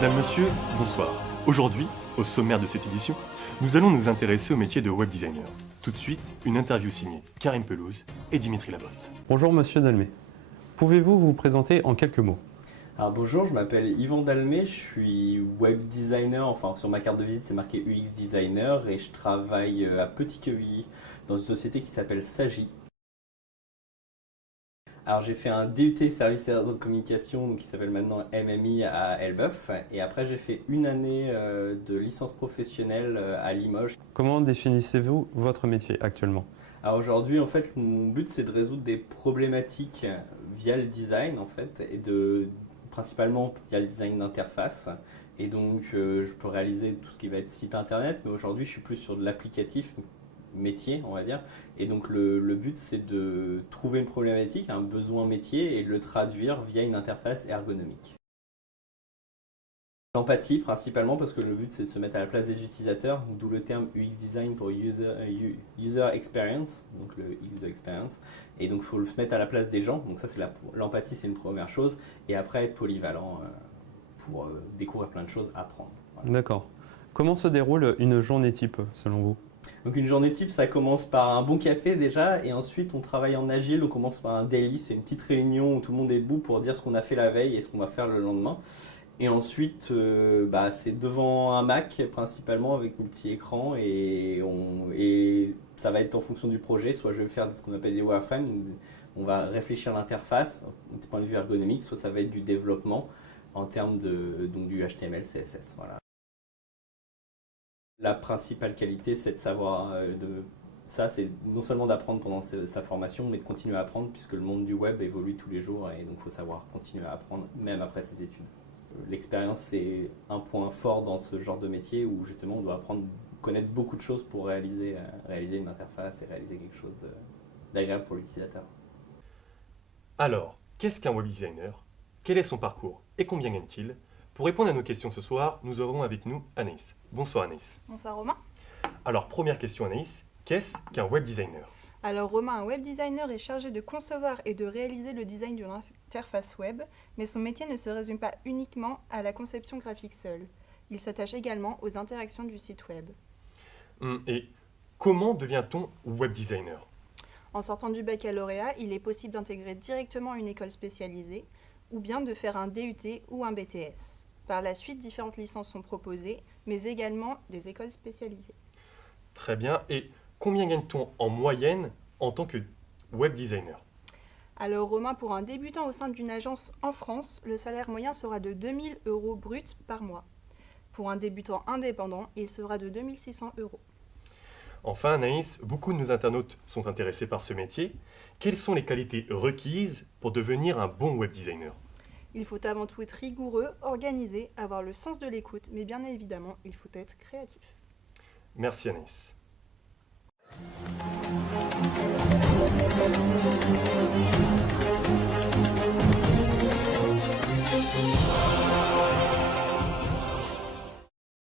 Madame, Monsieur, bonsoir. Aujourd'hui, au sommaire de cette édition, nous allons nous intéresser au métier de web designer. Tout de suite, une interview signée Karim Pelouse et Dimitri Labotte. Bonjour Monsieur Dalmé. Pouvez-vous vous présenter en quelques mots? Alors bonjour, je m'appelle Yvan Dalmé, je suis web designer, enfin sur ma carte de visite c'est marqué UX designer et je travaille à Petit-Quevilly dans une société qui s'appelle Sagi. Alors j'ai fait un DUT service et réseau de communication donc, qui s'appelle maintenant MMI à Elbeuf et après j'ai fait une année de licence professionnelle à Limoges. Comment définissez-vous votre métier actuellement? Alors aujourd'hui en fait mon but c'est de résoudre des problématiques via le design en fait et principalement via le design d'interface. Et donc, je peux réaliser tout ce qui va être site internet, mais aujourd'hui, je suis plus sur de l'applicatif métier, on va dire. Et donc, le but, c'est de trouver une problématique, un besoin métier, et de le traduire via une interface ergonomique. L'empathie, principalement, parce que le but, c'est de se mettre à la place des utilisateurs, d'où le terme UX Design pour User Experience, donc le X de Experience. Et donc, il faut se mettre à la place des gens. Donc ça, c'est l'empathie, c'est une première chose. Et après, être polyvalent pour découvrir plein de choses, apprendre. Voilà. D'accord. Comment se déroule une journée type, selon vous? Donc une journée type, ça commence par un bon café déjà, et ensuite on travaille en agile, on commence par un daily, c'est une petite réunion où tout le monde est debout pour dire ce qu'on a fait la veille et ce qu'on va faire le lendemain. Et ensuite, c'est devant un Mac principalement avec multi-écran et ça va être en fonction du projet. Soit je vais faire ce qu'on appelle des wireframes, on va réfléchir à l'interface du point de vue ergonomique, soit ça va être du développement en termes donc du HTML, CSS. Voilà. La principale qualité, c'est de savoir ça, c'est non seulement d'apprendre pendant sa formation, mais de continuer à apprendre puisque le monde du web évolue tous les jours et donc il faut savoir continuer à apprendre même après ses études. L'expérience, c'est un point fort dans ce genre de métier où justement on doit connaître beaucoup de choses pour réaliser une interface et réaliser quelque chose d'agréable pour l'utilisateur. Alors, qu'est-ce qu'un web designer? Quel est son parcours et combien gagne-t-il? Pour répondre à nos questions ce soir, nous aurons avec nous Anaïs. Bonsoir Anaïs. Bonsoir Romain. Alors, première question Anaïs, qu'est-ce qu'un web designer? Alors Romain, un web designer est chargé de concevoir et de réaliser le design d'une interface web, mais son métier ne se résume pas uniquement à la conception graphique seule. Il s'attache également aux interactions du site web. Et comment devient-on web designer? En sortant du baccalauréat, il est possible d'intégrer directement une école spécialisée ou bien de faire un DUT ou un BTS. Par la suite, différentes licences sont proposées, mais également des écoles spécialisées. Très bien. Et combien gagne-t-on en moyenne en tant que web designer? Alors Romain, pour un débutant au sein d'une agence en France, le salaire moyen sera de 2 000 € bruts par mois. Pour un débutant indépendant, il sera de 2 600 €. Enfin Anaïs, beaucoup de nos internautes sont intéressés par ce métier. Quelles sont les qualités requises pour devenir un bon web designer? Il faut avant tout être rigoureux, organisé, avoir le sens de l'écoute, mais bien évidemment, il faut être créatif. Merci Anaïs.